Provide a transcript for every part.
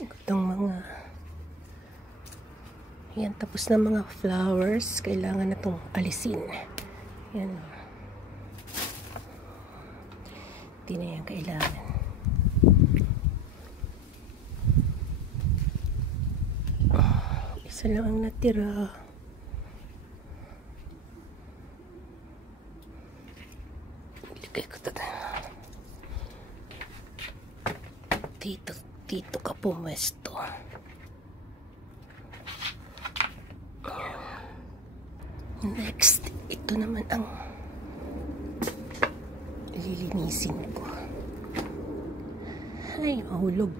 Ayusin ko itong mga yan, tapos na mga flowers. Kailangan na itong alisin. Yan. Hindi na yan kailangan. Isa lang ang natira. Ilagay ko ito. Dito ka pumesto. Next, ito naman ang lilinisin ko. Ay, mahulog.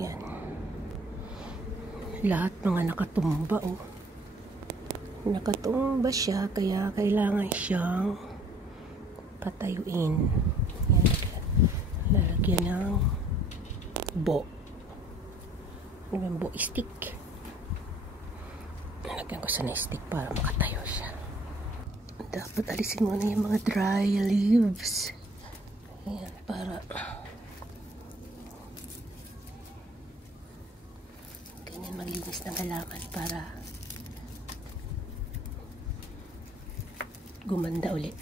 Yan. Lahat mga nakatumba, oh. Nakatumba siya, kaya kailangan siyang patayuin. Yan. Lalagyan ng bo. Ano yung bo? Stick. Lalagyan ko sa na-stick para makatayo siya. Dapat alisin mo na yung mga dry leaves. Ayan, para ganyan maglinis ng halaman para gumanda ulit.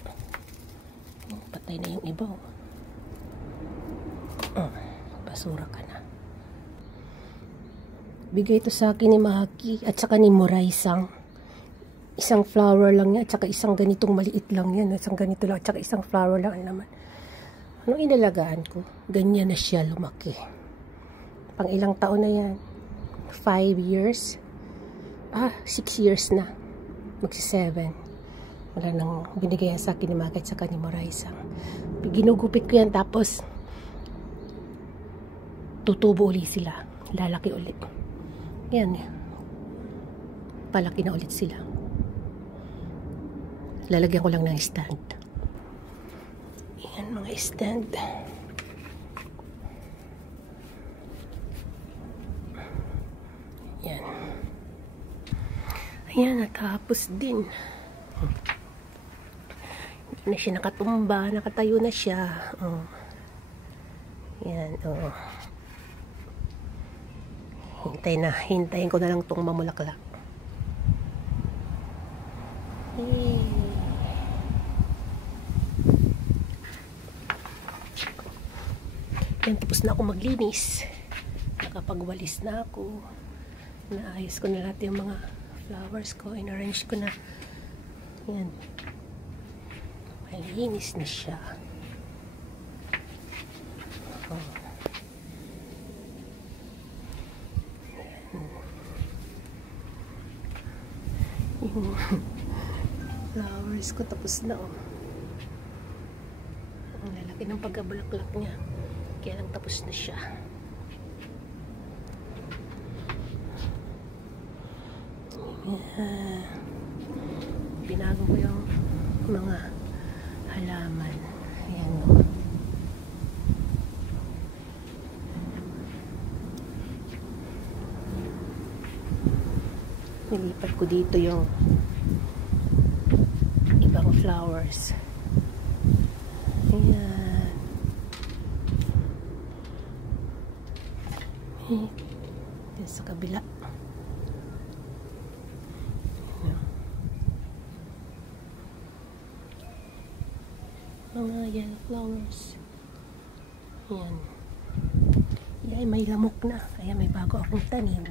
Patay na yung iba. Basura ka na. Bigay ito sa akin ni Maki at saka ni Moray-san. Isang flower lang yan at saka isang ganitong maliit lang yan. Isang ganito lang at saka isang flower lang ang laman. Anong inalagaan ko? Ganyan na siya lumaki. Pang ilang taon na yan? 5 years? 6 years na. Magsi-7. Wala nang binigay sa akin ni Maki at saka ni Moray-san. Ginugupit ko yan tapos tutubo ulit sila. Lalaki ulit. Yan. Palaki na ulit sila. Lalagyan ko lang ng stand. Yan mga stand. Yan. Ayan, natapos din. Hindi na siya nakatumba. Nakatayo na siya. Yan, hintayin ko na lang itong mamulaklak. Yan, tapos na ako maglinis. Nakapagwalis na ako. Naayos ko na lahat yung mga flowers ko. In-arrange ko na. Yan. Malinis na siya. Yung flowers ko tapos na, ang lalaki ng pagkabulaklak niya, kaya lang tapos na siya. Binago ko yung mga halaman. Ayan, nilipat ko dito yung ibang flowers. Ayan. Yan sa kabila. Mga yellow flowers. Ayan. Ayan, may lamok na. Ayan, may bago akong tanim.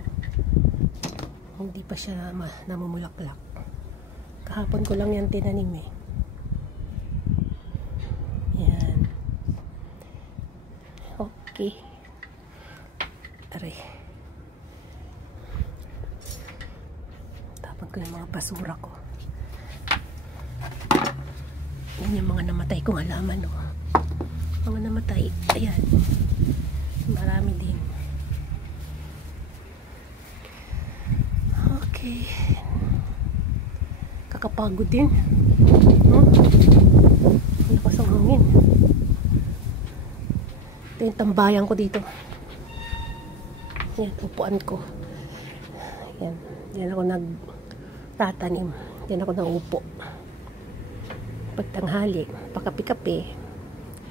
Hindi pa siya namumulaklak. Kahapon ko lang yan tinanim eh. Yan. Okay. Aray. Tapon ko yung mga basura ko. Yan yung mga namatay kong halaman, oh. Mga namatay. Ayan. Marami din. Okay. Kakapagod din. Lakas ang hangin. Ito yung tambayan ko dito. Yan, upuan ko. Yan. Yan ako nagtatanim. Yan ako naupo. Pagtanghali, pakapi-kapi.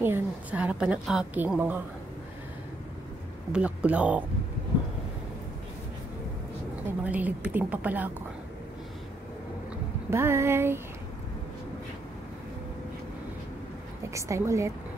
Yan, sa harapan ng aking mga Bulaklak. May mga liligpitin pa pala ako. Bye! Next time ulit.